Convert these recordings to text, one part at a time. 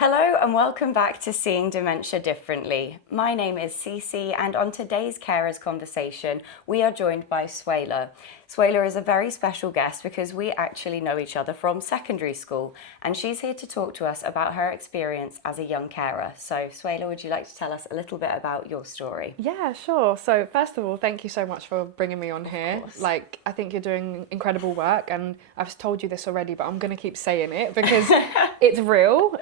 Hello and welcome back to Seeing Dementia Differently. My name is Cece and on today's Carers Conversation we are joined by Swayla. Swayla is a very special guest because we actually know each other from secondary school and she's here to talk to us about her experience as a young carer. So Swayla, would you like to tell us a little bit about your story? Yeah, sure. So first of all, thank you so much for bringing me on here. Like, I think you're doing incredible work and I've told you this already, but I'm going to keep saying it because it's real.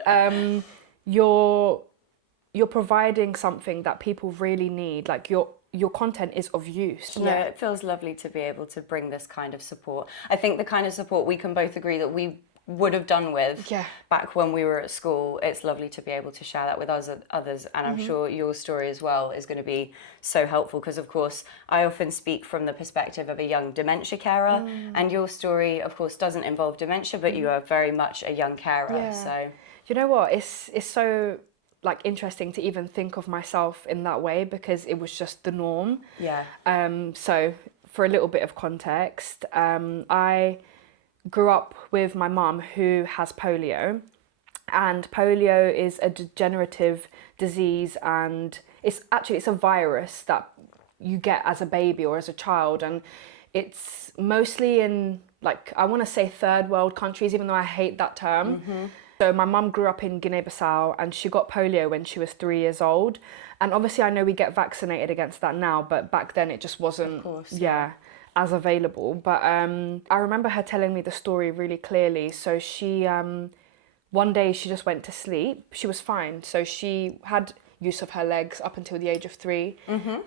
You're providing something that people really need. Like your content is of use. Yeah, it feels lovely to be able to bring this kind of support. I think the kind of support we can both agree that we would have done with back when we were at school. It's lovely to be able to share that with others, and I'm sure your story as well is going to be so helpful because, of course, I often speak from the perspective of a young dementia carer, and your story, of course, doesn't involve dementia, but you are very much a young carer. So, you know what? It's so like interesting to even think of myself in that way because it was just the norm. Yeah. So for a little bit of context, I grew up with my mum who has polio, and polio is a degenerative disease, and it's a virus that you get as a baby or as a child, and it's mostly in, like, I want to say third world countries, even though I hate that term. So my mum grew up in Guinea-Bissau and she got polio when she was 3 years old, and obviously I know we get vaccinated against that now, but back then it just wasn't as available. But I remember her telling me the story really clearly. So she one day she just went to sleep. She was fine, so she had use of her legs up until the age of 3.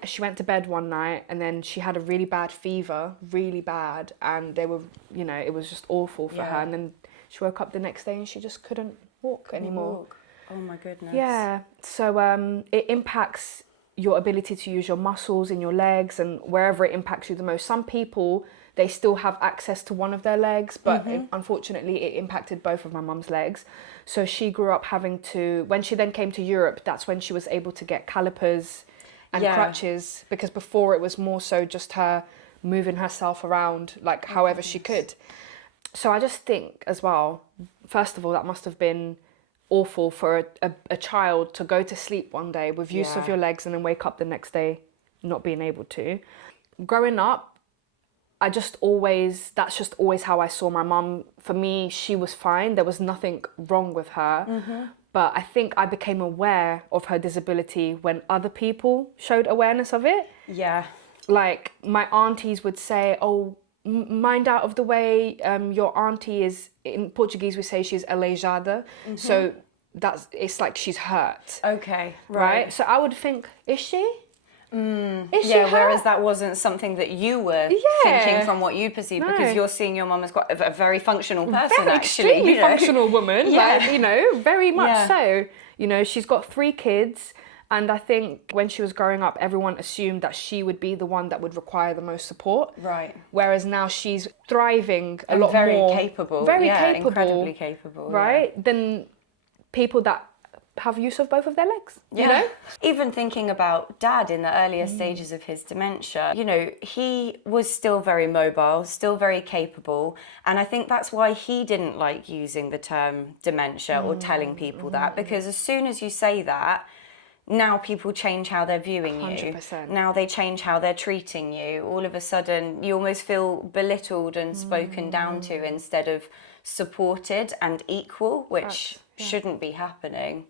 She went to bed one night and then she had a really bad fever, really bad, and they were, it was just awful for her. And then she woke up the next day and she just couldn't walk anymore. Oh my goodness. Yeah, so it impacts your ability to use your muscles in your legs and wherever it impacts you the most. Some people, they still have access to one of their legs, but unfortunately it impacted both of my mum's legs. So she grew up having to, when she then came to Europe, that's when she was able to get calipers and crutches, because before it was more so just her moving herself around, like however she could. So I just think as well, first of all, that must have been awful for a child to go to sleep one day with use of your legs and then wake up the next day not being able to. Growing up, that's just always how I saw my mum. For me, she was fine. There was nothing wrong with her. But I think I became aware of her disability when other people showed awareness of it. Yeah. Like my aunties would say, oh, mind out of the way, your auntie is, in Portuguese we say she's aleijada, so it's like she's hurt. Okay, right? So I would think, is she? Is she hurt? Whereas that wasn't something that you were thinking from what you perceived, because you're seeing your mum as quite a very functional person, extremely functional woman, very much so. She's got 3 kids. And I think when she was growing up, everyone assumed that she would be the one that would require the most support. Right. Whereas now she's thriving a lot very more. Capable. Very capable. Incredibly capable. Right? Than people that have use of both of their legs. You know? Even thinking about Dad in the earlier stages of his dementia, he was still very mobile, still very capable. And I think that's why he didn't like using the term dementia or telling people that, because as soon as you say that, now people change how they're viewing 100%. you. Now they change how they're treating you. All of a sudden, you almost feel belittled and spoken down to instead of supported and equal, which shouldn't be happening.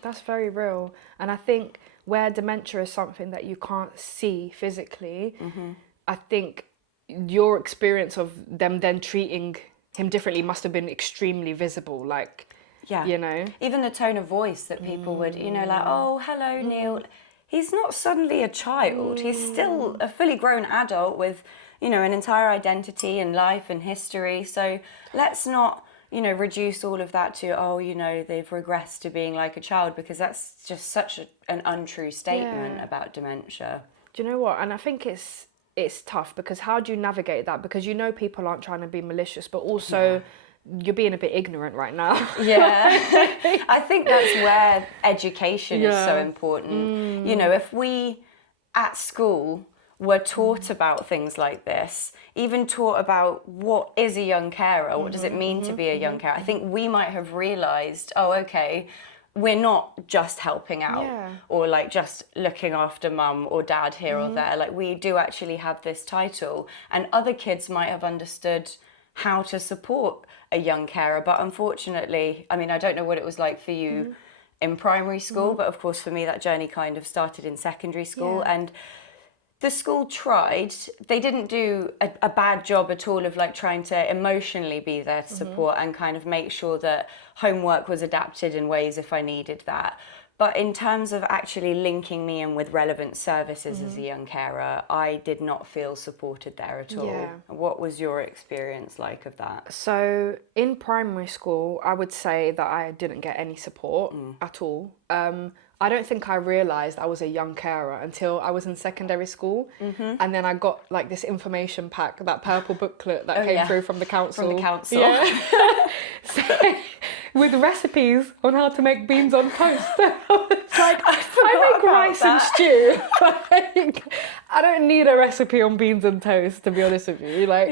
That's very real. And I think where dementia is something that you can't see physically, I think your experience of them then treating him differently must have been extremely visible. Like, even the tone of voice that people would, like, oh, hello, Neil. He's not suddenly a child. He's still a fully grown adult with, an entire identity and life and history. So let's not, reduce all of that to, oh, they've regressed to being like a child, because that's just such an untrue statement about dementia. Do you know what? And I think it's tough, because how do you navigate that? Because people aren't trying to be malicious, but also you're being a bit ignorant right now. I think that's where education is so important. If we at school were taught about things like this, even taught about what is a young carer, what does it mean to be a young carer, I think we might have realised, oh, okay, we're not just helping out Yeah. or like just looking after mum or dad here or there. Like we do actually have this title, and other kids might have understood how to support a young carer. But unfortunately, I mean, I don't know what it was like for you in primary school, but of course for me that journey kind of started in secondary school. And the school tried, they didn't do a bad job at all of like trying to emotionally be there to support and kind of make sure that homework was adapted in ways if I needed that. But in terms of actually linking me in with relevant services as a young carer, I did not feel supported there at all. Yeah. What was your experience like of that? So in primary school, I would say that I didn't get any support at all. I don't think I realised I was a young carer until I was in secondary school. And then I got like this information pack, that purple booklet that came through from the council. From the council. Yeah. So, with recipes on how to make beans on toast. It's like, I make rice and stew. Like, I don't need a recipe on beans and toast, to be honest with you. Like,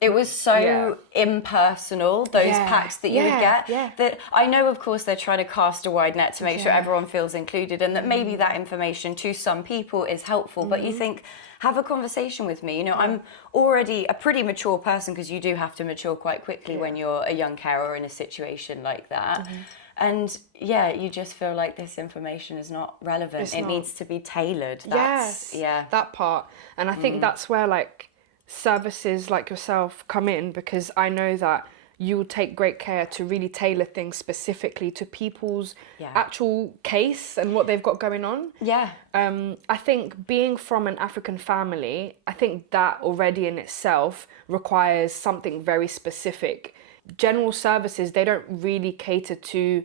it was so impersonal, those packs that you would get, that I know, of course, they're trying to cast a wide net to make sure everyone feels included, and that maybe that information to some people is helpful, but you think, have a conversation with me. You know, I'm already a pretty mature person, because you do have to mature quite quickly when you're a young carer in a situation like that. And you just feel like this information is not relevant. It needs to be tailored. That part. And I think that's where like services like yourself come in, because I know that you will take great care to really tailor things specifically to people's actual case and what they've got going on. I think being from an African family, I think that already in itself requires something very specific. General services, they don't really cater to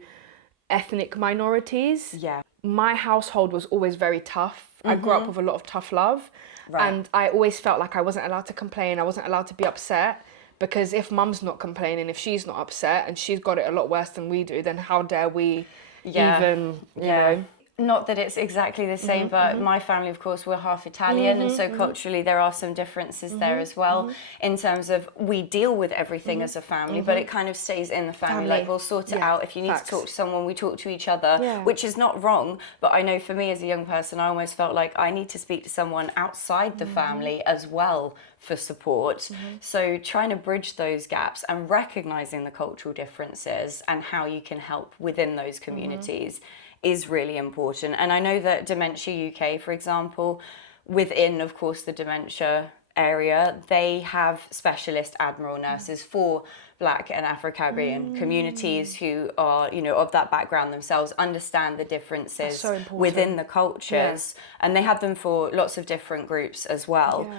ethnic minorities. My household was always very tough. I grew up with a lot of tough love. And I always felt like I wasn't allowed to complain. I wasn't allowed to be upset. Because if mum's not complaining, if she's not upset and she's got it a lot worse than we do, then how dare we even, you know? Not that it's exactly the same, but my family, of course, we're half Italian, and so culturally there are some differences there as well, in terms of we deal with everything as a family, but it kind of stays in the family. Like, we'll sort it out. If you need to talk to someone, we talk to each other, which is not wrong. But I know for me as a young person, I almost felt like I need to speak to someone outside the family as well for support. So trying to bridge those gaps and recognizing the cultural differences and how you can help within those communities is really important. And I know that Dementia UK, for example, within, of course, the dementia area, they have specialist admiral nurses for Black and Afro-Caribbean communities who are, you know, of that background themselves, understand the differences within the cultures. And they have them for lots of different groups as well.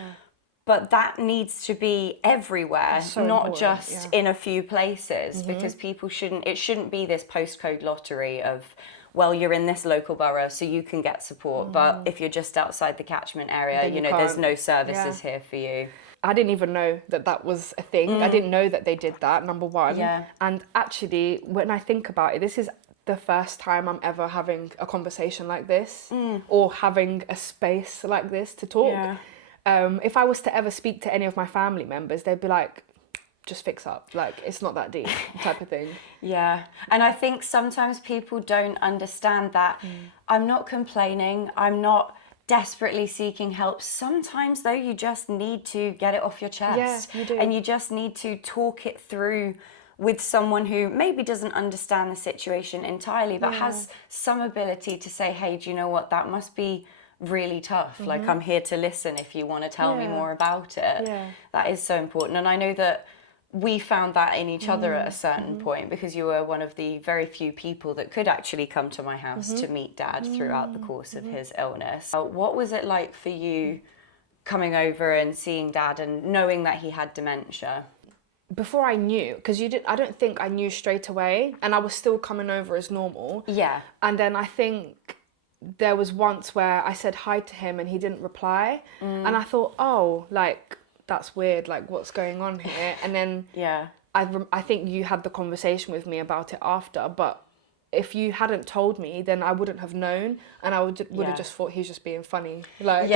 But that needs to be everywhere, not just in a few places, because people it shouldn't be this postcode lottery of, well, you're in this local borough, so you can get support. But if you're just outside the catchment area, you know, there's no services here for you. I didn't even know that that was a thing. I didn't know that they did that, number one. And actually, when I think about it, this is the first time I'm ever having a conversation like this, or having a space like this to talk. If I was to ever speak to any of my family members, they'd be like, just fix up, like it's not that deep type of thing. And I think sometimes people don't understand that. I'm not complaining, I'm not desperately seeking help. Sometimes though, you just need to get it off your chest, you do. And you just need to talk it through with someone who maybe doesn't understand the situation entirely, but has some ability to say, hey, do you know what, that must be really tough. Like, I'm here to listen if you want to tell me more about it. That is so important. And I know that we found that in each other at a certain point, because you were one of the very few people that could actually come to my house to meet Dad throughout the course of his illness. What was it like for you coming over and seeing Dad and knowing that he had dementia? Before I knew, because I don't think I knew straight away, and I was still coming over as normal. And then I think there was once where I said hi to him and he didn't reply, and I thought, oh, like, that's weird, like, what's going on here? And then I think you had the conversation with me about it after, but if you hadn't told me, then I wouldn't have known, and I would have just thought he's just being funny. Like,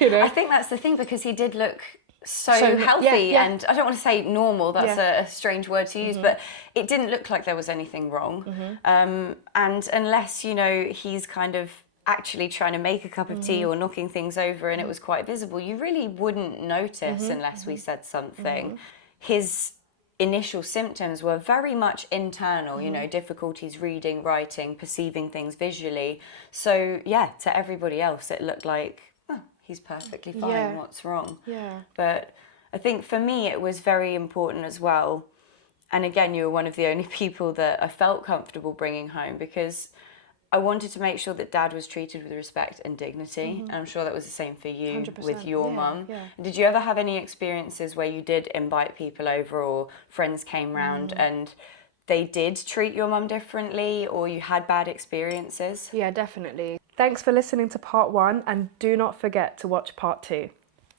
you know? I think that's the thing, because he did look so healthy, and I don't want to say normal, that's a strange word to use, but it didn't look like there was anything wrong. And unless, you know, he's kind of actually trying to make a cup of tea or knocking things over and it was quite visible, you really wouldn't notice unless we said something. His initial symptoms were very much internal, you know, difficulties reading, writing, perceiving things visually. So yeah, to everybody else it looked like, oh, he's perfectly fine, what's wrong? But I think for me it was very important as well, and again, you were one of the only people that I felt comfortable bringing home, because I wanted to make sure that Dad was treated with respect and dignity, and I'm sure that was the same for you 100%. with your mum. Did you ever have any experiences where you did invite people over or friends came round and they did treat your mum differently, or you had bad experiences? Yeah, definitely. Thanks for listening to part 1, and do not forget to watch part 2.